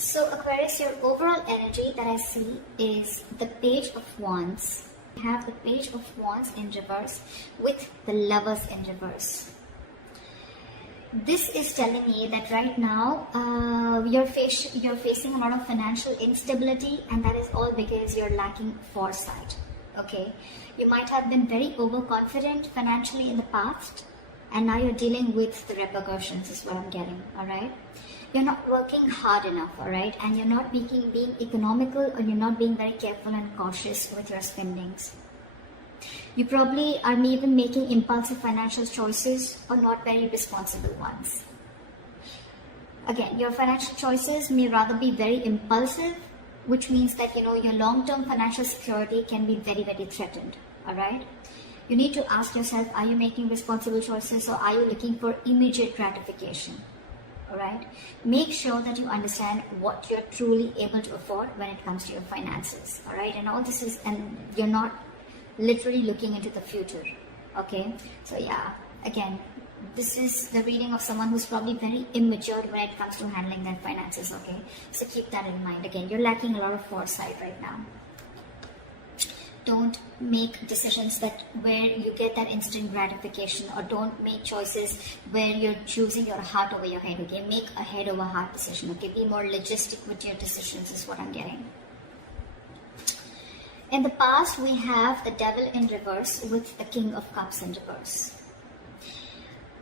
So Aquarius, your overall energy that I see is the Page of Wands. You have the Page of Wands in reverse with the Lovers in reverse. This is telling me that right now you're facing a lot of financial instability, and that is all because you're lacking foresight. Okay, you might have been very overconfident financially in the past, and now you're dealing with the repercussions is what I'm getting. All right, you're not working hard enough, all right, and you're not being economical, or you're not being very careful and cautious with your spendings. You probably are even making impulsive financial choices or not very responsible ones. Again, your financial choices may rather be very impulsive, which means that your long-term financial security can be very, very threatened. All right, you need to ask yourself, are you making responsible choices, or are you looking for immediate gratification? All right, make sure that you understand what you're truly able to afford when it comes to your finances. All right, and all this is, and you're not literally looking into the future. Okay, so yeah, again, this is the reading of someone who's probably very immature when it comes to handling their finances. Okay, so keep that in mind. Again, you're lacking a lot of foresight right now. Don't make decisions where you get that instant gratification, or don't make choices where you're choosing your heart over your head. Okay, make a head over heart decision. Okay, be more logistic with your decisions is what I'm getting. In the past, we have the Devil in reverse with the King of Cups in reverse.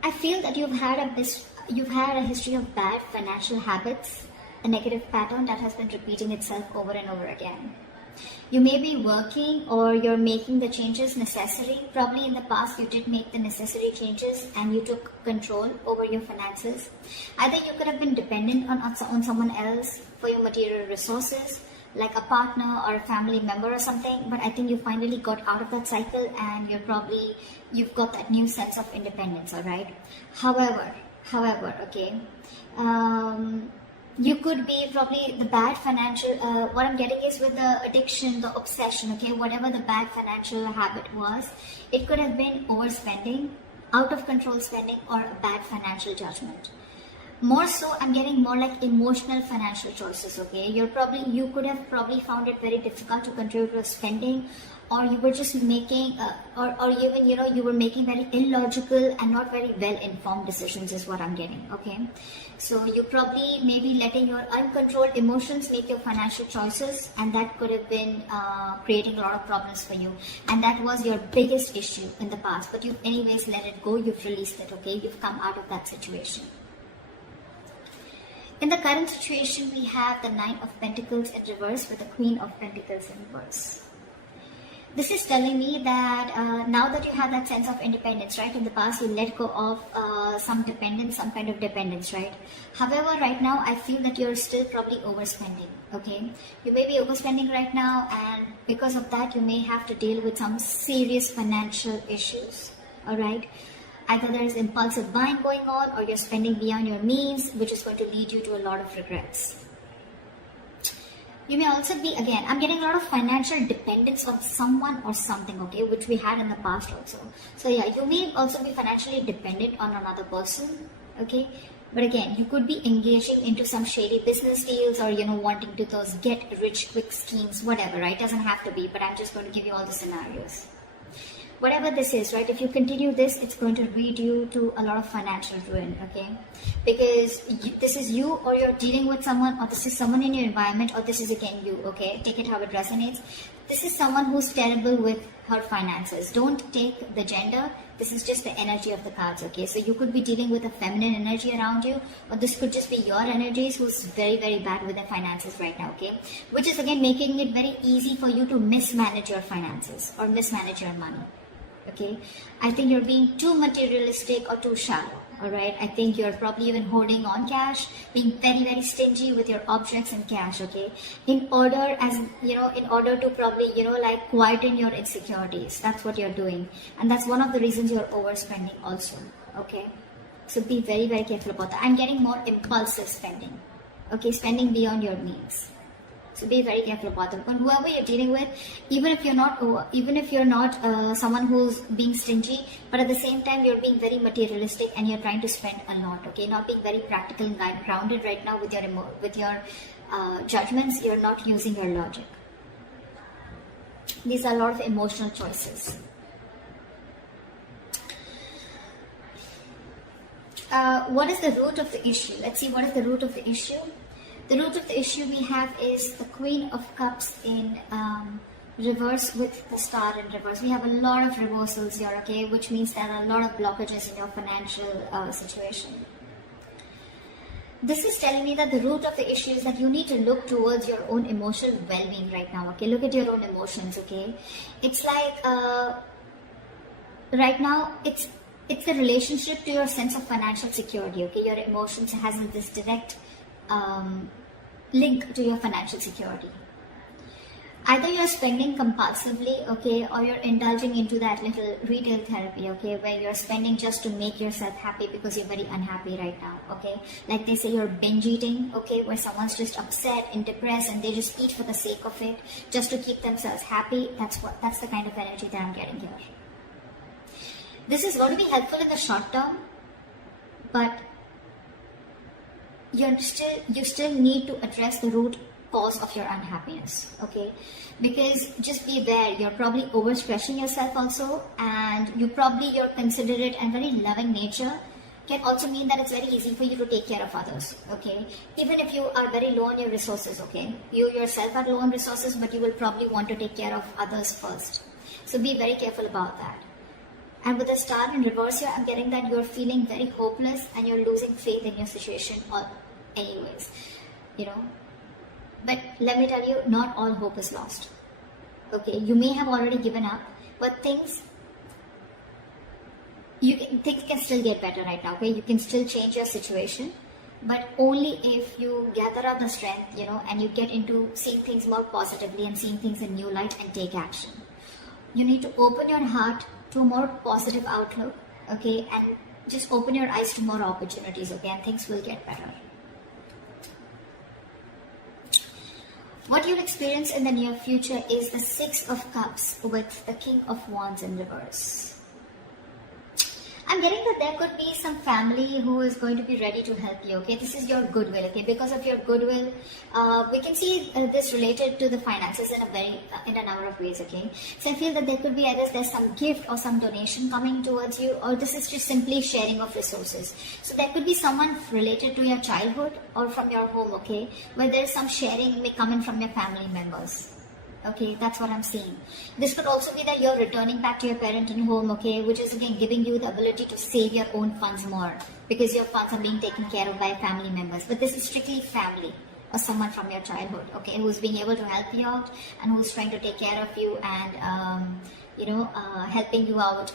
I feel that you've had a history of bad financial habits, a negative pattern that has been repeating itself over and over again. You may be working, or you're making the changes necessary. Probably in the past you did make the necessary changes and you took control over your finances. Either you could have been dependent on someone else for your material resources, like a partner or a family member or something, but I think you finally got out of that cycle, and you've got that new sense of independence. All right. However, okay, you could be probably the bad financial, what I'm getting is with the addiction, the obsession, okay, whatever the bad financial habit was, it could have been overspending, out of control spending, or a bad financial judgment. More so, I'm getting more like emotional financial choices. Okay, you could have probably found it very difficult to control your spending, or you were just making, or even you were making very illogical and not very well informed decisions is what I'm getting. Okay, so you probably maybe letting your uncontrolled emotions make your financial choices, and that could have been creating a lot of problems for you, and that was your biggest issue in the past, but you've anyways let it go. You've released it. Okay, you've come out of that situation. In the current situation, we have the Nine of Pentacles in reverse with the Queen of Pentacles in reverse. This is telling me that now that you have that sense of independence, right? In the past, you let go of some kind of dependence, right? However, right now, I feel that you're still probably overspending, okay? You may be overspending right now, and because of that, you may have to deal with some serious financial issues, all right? Either there is impulsive buying going on, or you're spending beyond your means, which is going to lead you to a lot of regrets. You may also be, again, I'm getting a lot of financial dependence on someone or something, okay, which we had in the past also. So yeah, you may also be financially dependent on another person, okay. But again, you could be engaging into some shady business deals, or wanting to those get rich quick schemes, whatever, right? Doesn't have to be, but I'm just going to give you all the scenarios. Whatever this is, right, if you continue this, it's going to lead you to a lot of financial ruin, okay? Because this is you, or you're dealing with someone, or this is someone in your environment, or this is again you, okay? Take it how it resonates. This is someone who's terrible with her finances. Don't take the gender. This is just the energy of the cards, okay? So you could be dealing with a feminine energy around you, or this could just be your energies who's very, very bad with their finances right now, okay? Which is again making it very easy for you to mismanage your finances or mismanage your money. Okay, I think you're being too materialistic or too shallow. All right, I think you're probably even holding on cash, being very, very stingy with your objects and cash. Okay, in order to probably like quieten your insecurities. That's what you're doing, and that's one of the reasons you're overspending also. Okay, so be very, very careful about that. I'm getting more impulsive spending. Okay, spending beyond your means. So be very careful about them. And whoever you're dealing with, even if you're not someone who's being stingy, but at the same time you're being very materialistic and you're trying to spend a lot. Okay, not being very practical and grounded right now with your judgments. You're not using your logic. These are a lot of emotional choices. What is the root of the issue? Let's see what is the root of the issue. The root of the issue we have is the Queen of Cups in reverse with the Star in reverse. We have a lot of reversals here, okay, which means there are a lot of blockages in your financial situation. This is telling me that the root of the issue is that you need to look towards your own emotional well-being right now, okay? Look at your own emotions, okay? It's like, right now, it's the relationship to your sense of financial security, okay? Your emotions has this direct link to your financial security. Either you're spending compulsively, okay, or you're indulging into that little retail therapy, okay, where you're spending just to make yourself happy because you're very unhappy right now, okay. Like they say, you're binge eating, okay, where someone's just upset and depressed and they just eat for the sake of it, just to keep themselves happy. That's the kind of energy that I'm getting here. This is going to be helpful in the short term, but you still need to address the root cause of your unhappiness, okay? Because just be aware, you're probably overstressing yourself also, and your considerate and very loving nature can also mean that it's very easy for you to take care of others, okay? Even if you are very low on your resources, okay? You yourself are low on resources, but you will probably want to take care of others first. So be very careful about that. And with the Star in reverse here, I'm getting that you're feeling very hopeless and you're losing faith in your situation anyways, you know. But let me tell you, not all hope is lost. Okay, you may have already given up, but things can still get better right now, okay? You can still change your situation, but only if you gather up the strength, you know, and you get into seeing things more positively and seeing things in new light and take action. You need to open your heart to a more positive outlook, okay? And just open your eyes to more opportunities, okay? And things will get better. What you'll experience in the near future is the Six of Cups with the King of Wands in reverse. I'm getting that there could be some family who is going to be ready to help you, okay? This is your goodwill, okay? Because of your goodwill, we can see this related to the finances in a number of ways, okay? So I feel that there could be either there's some gift or some donation coming towards you, or this is just simply sharing of resources. So there could be someone related to your childhood or from your home, okay? Where there's some sharing may come in from your family members. Okay, that's what I'm seeing. This could also be that you're returning back to your parenting home, okay, which is again giving you the ability to save your own funds more because your funds are being taken care of by family members. But this is strictly family or someone from your childhood, okay, who's being able to help you out and who's trying to take care of you and, helping you out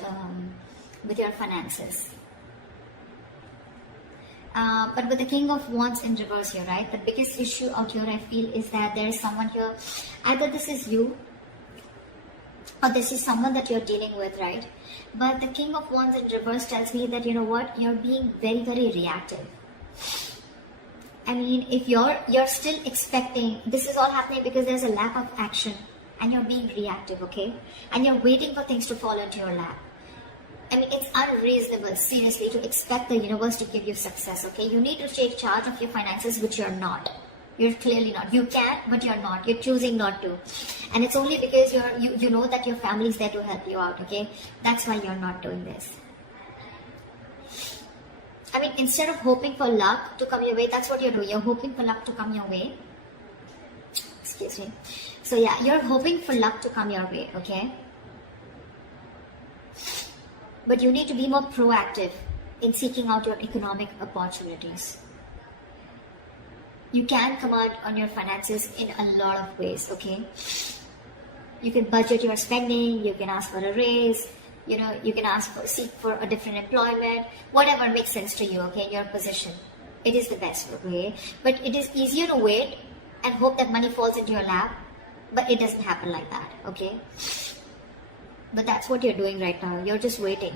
with your finances. But with the King of Wands in reverse here, right, the biggest issue out here I feel is that there is someone here, either this is you or this is someone that you're dealing with, right? But the King of Wands in reverse tells me that, you know what, you're being very, very reactive. I mean, if you're still expecting, this is all happening because there's a lack of action and you're being reactive, okay? And you're waiting for things to fall into your lap. I mean, it's unreasonable, seriously, to expect the universe to give you success, okay? You need to take charge of your finances, which you're not. You're clearly not. You can, but you're not. You're choosing not to. And it's only because you know that your family is there to help you out, okay? That's why you're not doing this. I mean, instead of hoping for luck to come your way, that's what you're doing. You're hoping for luck to come your way. Excuse me. So yeah, you're hoping for luck to come your way, okay? But you need to be more proactive in seeking out your economic opportunities. You can command on your finances in a lot of ways, okay? You can budget your spending, you can ask for a raise, you know, you can seek for a different employment, whatever makes sense to you, okay, your position. It is the best, okay? But it is easier to wait and hope that money falls into your lap, but it doesn't happen like that, okay? But that's what you're doing right now. You're just waiting.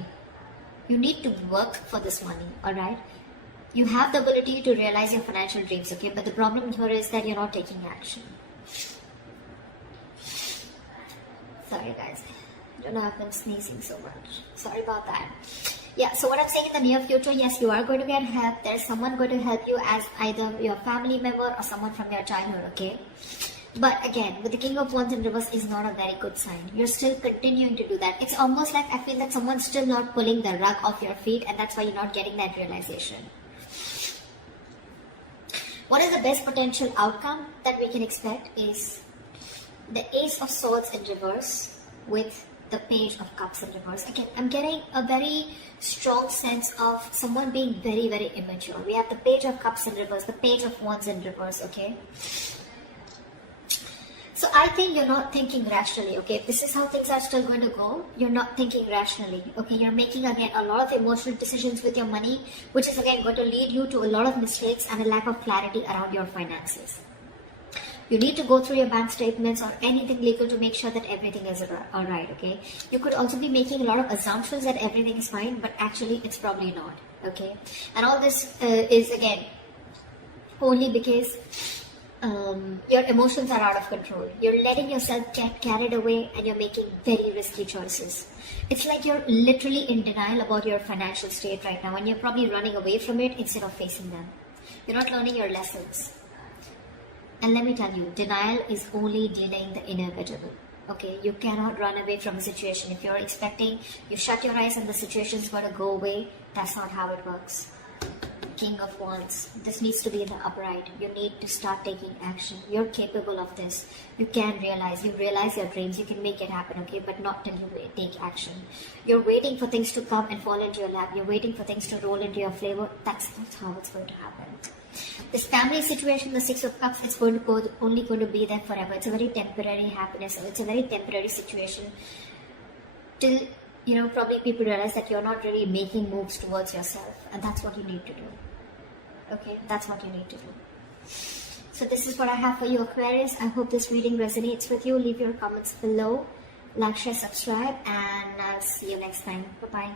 You need to work for this money, alright? You have the ability to realize your financial dreams, okay? But the problem here is that you're not taking action. Sorry guys, I don't know, I've been sneezing so much. Sorry about that. Yeah, so what I'm saying, in the near future, yes, you are going to get help. There's someone going to help you, as either your family member or someone from your childhood, okay? But again, with the King of Wands in reverse is not a very good sign. You're still continuing to do that. It's almost like I feel that someone's still not pulling the rug off your feet, and that's why you're not getting that realization. What is the best potential outcome that we can expect is the Ace of Swords in reverse with the Page of Cups in reverse. Again, I'm getting a very strong sense of someone being very, very immature. We have the Page of Cups in reverse, the Page of Wands in reverse, okay? So I think you're not thinking rationally, okay? This is how things are still going to go. You're not thinking rationally, okay? You're making, again, a lot of emotional decisions with your money, which is, again, going to lead you to a lot of mistakes and a lack of clarity around your finances. You need to go through your bank statements or anything legal to make sure that everything is alright, okay? You could also be making a lot of assumptions that everything is fine, but actually it's probably not, okay? And all this is, again, only because your emotions are out of control. You're letting yourself get carried away and you're making very risky choices. It's like you're literally in denial about your financial state right now, and you're probably running away from it instead of facing them. You're not learning your lessons. And let me tell you, denial is only delaying the inevitable. Okay, you cannot run away from a situation. If you're expecting, you shut your eyes and the situation's going to go away, that's not how it works. King of Wands, this needs to be in the upright. You need to start taking action. You're capable of this. You can realize, you realize your dreams, you can make it happen, okay, but not till you take action. You're waiting for things to come and fall into your lap. You're waiting for things to roll into your flavor. That's not how it's going to happen. This family situation, the Six of Cups, it's going to go, only going to be there forever. It's a very temporary happiness. It's a very temporary situation. Till, probably people realize that you're not really making moves towards yourself. And that's what you need to do. Okay, that's what you need to do. So this is what I have for you, Aquarius. I hope this reading resonates with you. Leave your comments below. Like, share, subscribe. And I'll see you next time. Bye-bye.